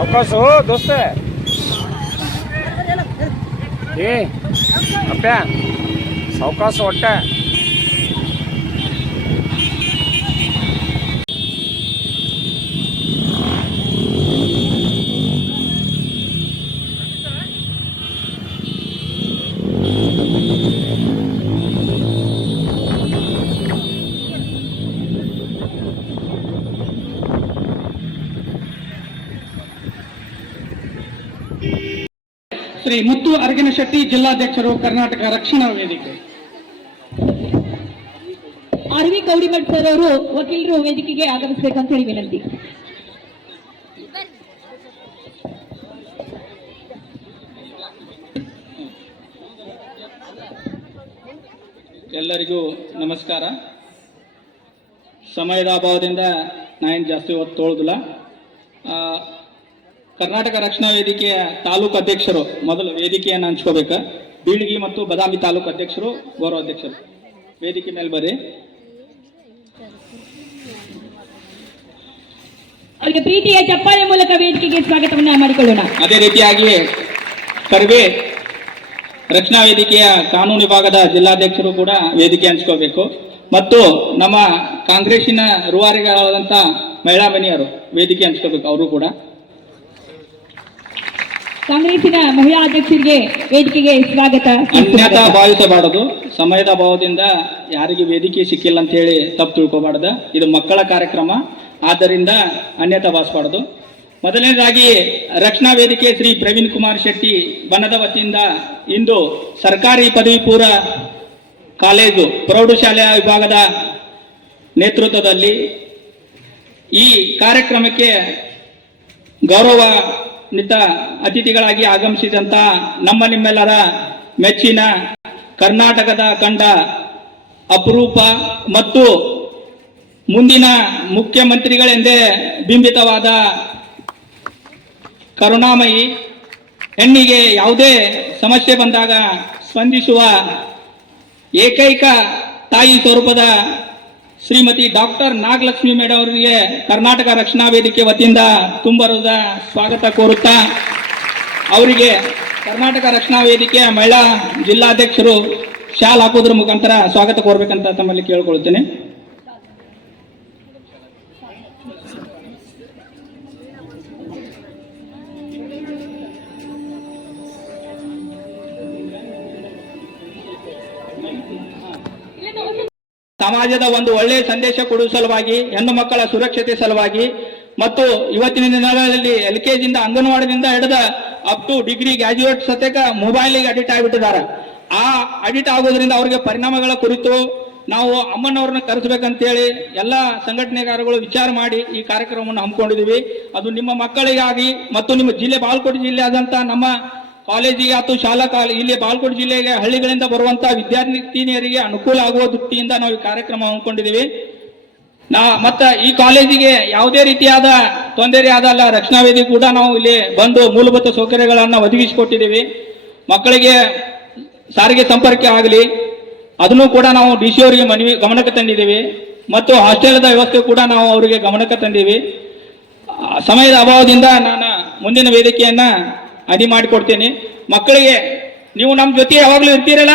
ಅವಕಾಶ ದೋಸ್ತೆ ಏ ಅಪ್ಪ ಅವಕಾಶ ಹೊಟ್ಟೆ ಶ್ರೀ ಮುತ್ತು ಅರಗಿನಶೆಟ್ಟಿ ಜಿಲ್ಲಾಧ್ಯಕ್ಷರು ಕರ್ನಾಟಕ ರಕ್ಷಣಾ ವೇದಿಕೆ. ಆರ್ವಿ ಕೌಡಿಮಠ್ ಸರ್ ಅವರು ವಕೀಲರು ವೇದಿಕೆಗೆ ಆಗಮಿಸಬೇಕಂತ ಹೇಳಿ ವಿನಂತಿ. ಎಲ್ಲರಿಗೂ ನಮಸ್ಕಾರ. ಸಮಯದ ಅಭಾವದಿಂದ ನಾನೇನು ಜಾಸ್ತಿ ಹೊತ್ತು ತೊಗೊಳ್ಳೋದಿಲ್ಲ. ಕರ್ನಾಟಕ ರಕ್ಷಣಾ ವೇದಿಕೆಯ ತಾಲೂಕು ಅಧ್ಯಕ್ಷರು ಮೊದಲು ವೇದಿಕೆಯನ್ನು ಹಂಚ್ಕೋಬೇಕು. ಬೀಳಗಿ ಮತ್ತು ಬದಾಮಿ ತಾಲೂಕು ಅಧ್ಯಕ್ಷರು, ಗೌರವ ಅಧ್ಯಕ್ಷರು ವೇದಿಕೆ ಮೇಲೆ ಬರ್ರಿ. ಅವರಿಗೆ ಪ್ರೀತಿಯ ಚಪ್ಪಾಳೆ ಮೂಲಕ ವೇದಿಕೆಗೆ ಸ್ವಾಗತವನ್ನ ಮಾಡಿಕೊಳ್ಳೋಣ. ಅದೇ ರೀತಿಯಾಗಿ ಕರ್ವೆ ರಕ್ಷಣಾ ವೇದಿಕೆಯ ಕಾನೂನು ವಿಭಾಗದ ಜಿಲ್ಲಾಧ್ಯಕ್ಷರು ಕೂಡ ವೇದಿಕೆ ಹಂಚ್ಕೋಬೇಕು. ಮತ್ತು ನಮ್ಮ ಕಾಂಗ್ರೆಸ್ಸಿನ ರೂವಾರಿಗಳಾದಂಥ ಮಹಿಳಾ ಮನೆಯರು ವೇದಿಕೆ ಹಂಚ್ಕೋಬೇಕು. ಅವರು ಕೂಡ ಕಾಂಗ್ರೆಸ್ಸಿನ ಮಹಿಳಾ ಅಧ್ಯಕ್ಷರಿಗೆ ವೇದಿಕೆಗೆ ಸ್ವಾಗತ. ಅನ್ಯತಾ ಭಾವಿಸಬಾರದು. ಸಮಯದ ಅಭಾವದಿಂದ ಯಾರಿಗೆ ವೇದಿಕೆ ಸಿಕ್ಕಿಲ್ಲ ಅಂತ ಹೇಳಿ ತಪ್ಪು ತಿಳ್ಕೋಬಾರ್ದು. ಇದು ಮಕ್ಕಳ ಕಾರ್ಯಕ್ರಮ, ಆದ್ದರಿಂದ ಅನ್ಯತಾ ಭಾವಿಸಬಾರದು. ಮೊದಲನೇದಾಗಿ ರಕ್ಷಣಾ ವೇದಿಕೆ ಶ್ರೀ ಪ್ರವೀಣ್ ಕುಮಾರ್ ಶೆಟ್ಟಿ ಬನದ ವತಿಯಿಂದ ಇಂದು ಸರ್ಕಾರಿ ಪದವಿ ಪೂರ್ವ ಕಾಲೇಜು ಪ್ರೌಢಶಾಲೆಯ ವಿಭಾಗದ ನೇತೃತ್ವದಲ್ಲಿ ಈ ಕಾರ್ಯಕ್ರಮಕ್ಕೆ ಗೌರವಾನ್ವಿತ ಅತಿಥಿಗಳಾಗಿ ಆಗಮಿಸಿದಂಥ ನಮ್ಮ ನಿಮ್ಮೆಲ್ಲರ ಮೆಚ್ಚಿನ ಕರ್ನಾಟಕದ ಕಂಡ ಅಪರೂಪ ಮತ್ತು ಮುಂದಿನ ಮುಖ್ಯಮಂತ್ರಿಗಳೆಂದೇ ಬಿಂಬಿತವಾದ ಕರುಣಾಮಯಿ, ಹೆಣ್ಣಿಗೆ ಯಾವುದೇ ಸಮಸ್ಯೆ ಬಂದಾಗ ಸ್ಪಂದಿಸುವ ಏಕೈಕ ತಾಯಿ ಸ್ವರೂಪದ ಶ್ರೀಮತಿ ಡಾಕ್ಟರ್ ನಾಗಲಕ್ಷ್ಮಿ ಮೇಡಮ್ ಅವರಿಗೆ ಕರ್ನಾಟಕ ರಕ್ಷಣಾ ವೇದಿಕೆ ವತಿಯಿಂದ ತುಂಬರದ ಸ್ವಾಗತ ಕೋರುತ್ತಾ, ಅವರಿಗೆ ಕರ್ನಾಟಕ ರಕ್ಷಣಾ ವೇದಿಕೆಯ ಮಹಿಳಾ ಜಿಲ್ಲಾಧ್ಯಕ್ಷರು ಶಾಲ್ ಹಾಕೋದ್ರ ಮುಖಾಂತರ ಸ್ವಾಗತ ಕೋರ್ಬೇಕಂತ ತಮ್ಮಲ್ಲಿ ಕೇಳ್ಕೊಳ್ತೇನೆ. ಸಮಾಜದ ಒಂದು ಒಳ್ಳೆಯ ಸಂದೇಶ ಕೊಡುವ ಸಲುವಾಗಿ, ಹೆಣ್ಣು ಮಕ್ಕಳ ಸುರಕ್ಷತೆ ಸಲುವಾಗಿ ಮತ್ತು ಇವತ್ತಿನ ದಿನಗಳಲ್ಲಿ LKG ಇಂದ ಅಂಗನವಾಡಿಯಿಂದ ಹಿಡಿದ ಅಪ್ ಟು ಡಿಗ್ರಿ ಗ್ರಾಜುಯೇಟ್ ಸತ್ಯಕ ಮೊಬೈಲಿಗೆ ಅಡಿಕ್ಟ್ ಆಗಿಬಿಟ್ಟಿದ್ದಾರೆ. ಆ ಅಡಿಕ್ಟ್ ಆಗೋದ್ರಿಂದ ಅವರಿಗೆ ಪರಿಣಾಮಗಳ ಕುರಿತು ನಾವು ಅಮ್ಮನವ್ರನ್ನ ಕರೆಸಬೇಕಂತೇಳಿ ಎಲ್ಲ ಸಂಘಟನೆಗಾರಗಳು ವಿಚಾರ ಮಾಡಿ ಈ ಕಾರ್ಯಕ್ರಮವನ್ನು ಹಮ್ಮಿಕೊಂಡಿದ್ದೀವಿ. ಅದು ನಿಮ್ಮ ಮಕ್ಕಳಿಗಾಗಿ ಮತ್ತು ನಿಮ್ಮ ಜಿಲ್ಲೆ ಬಾಗಲಕೋಟೆ ಜಿಲ್ಲೆ ಆದಂಥ ನಮ್ಮ ಕಾಲೇಜಿಗೆ ಅಥವಾ ಶಾಲಾ ಇಲ್ಲಿ ಬಾಗಲಕೋಟೆ ಜಿಲ್ಲೆಗೆ ಹಳ್ಳಿಗಳಿಂದ ಬರುವಂತ ವಿದ್ಯಾರ್ಥಿನಿಯರಿಗೆ ಅನುಕೂಲ ಆಗುವ ದೃಷ್ಟಿಯಿಂದ ನಾವು ಈ ಕಾರ್ಯಕ್ರಮ ಹಮ್ಮಿಕೊಂಡಿದ್ದೀವಿ. ಮತ್ತೆ ಈ ಕಾಲೇಜಿಗೆ ಯಾವುದೇ ರೀತಿಯಾದ ತೊಂದರೆ ಆದಲ್ಲ, ರಕ್ಷಣಾ ವೇದಿಕೆ ಕೂಡ ನಾವು ಇಲ್ಲಿ ಬಂದು ಮೂಲಭೂತ ಸೌಕರ್ಯಗಳನ್ನು ಒದಗಿಸಿಕೊಟ್ಟಿದ್ದೀವಿ. ಮಕ್ಕಳಿಗೆ ಸಾರಿಗೆ ಸಂಪರ್ಕ ಆಗಲಿ ಅದನ್ನು ಕೂಡ ನಾವು DC ಅವರಿಗೆ ಗಮನಕ್ಕೆ ತಂದಿದ್ದೀವಿ. ಮತ್ತು ಹಾಸ್ಟೆಲ್ದ ವ್ಯವಸ್ಥೆ ಕೂಡ ನಾವು ಅವರಿಗೆ ಗಮನಕ್ಕೆ ತಂದೀವಿ. ಸಮಯದ ಅಭಾವದಿಂದ ನಾನು ಮುಂದಿನ ವೇದಿಕೆಯನ್ನ ಅದಿ ಮಾಡಿಕೊಡ್ತೇನೆ. ಮಕ್ಕಳಿಗೆ ನೀವು ನಮ್ಮ ಜೊತೆ ಯಾವಾಗಲೂ ಇರ್ತೀರಲ್ಲ,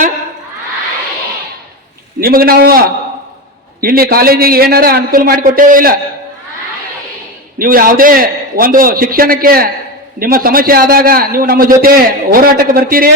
ನಿಮಗೆ ನಾವು ಇಲ್ಲಿ ಕಾಲೇಜಿಗೆ ಏನಾರ ಅನುಕೂಲ ಮಾಡಿಕೊಟ್ಟೇವೇ ಇಲ್ಲ? ನೀವು ಯಾವುದೇ ಒಂದು ಶಿಕ್ಷಣಕ್ಕೆ ನಿಮ್ಮ ಸಮಸ್ಯೆ ಆದಾಗ ನೀವು ನಮ್ಮ ಜೊತೆ ಹೋರಾಟಕ್ಕೆ ಬರ್ತೀರಿ.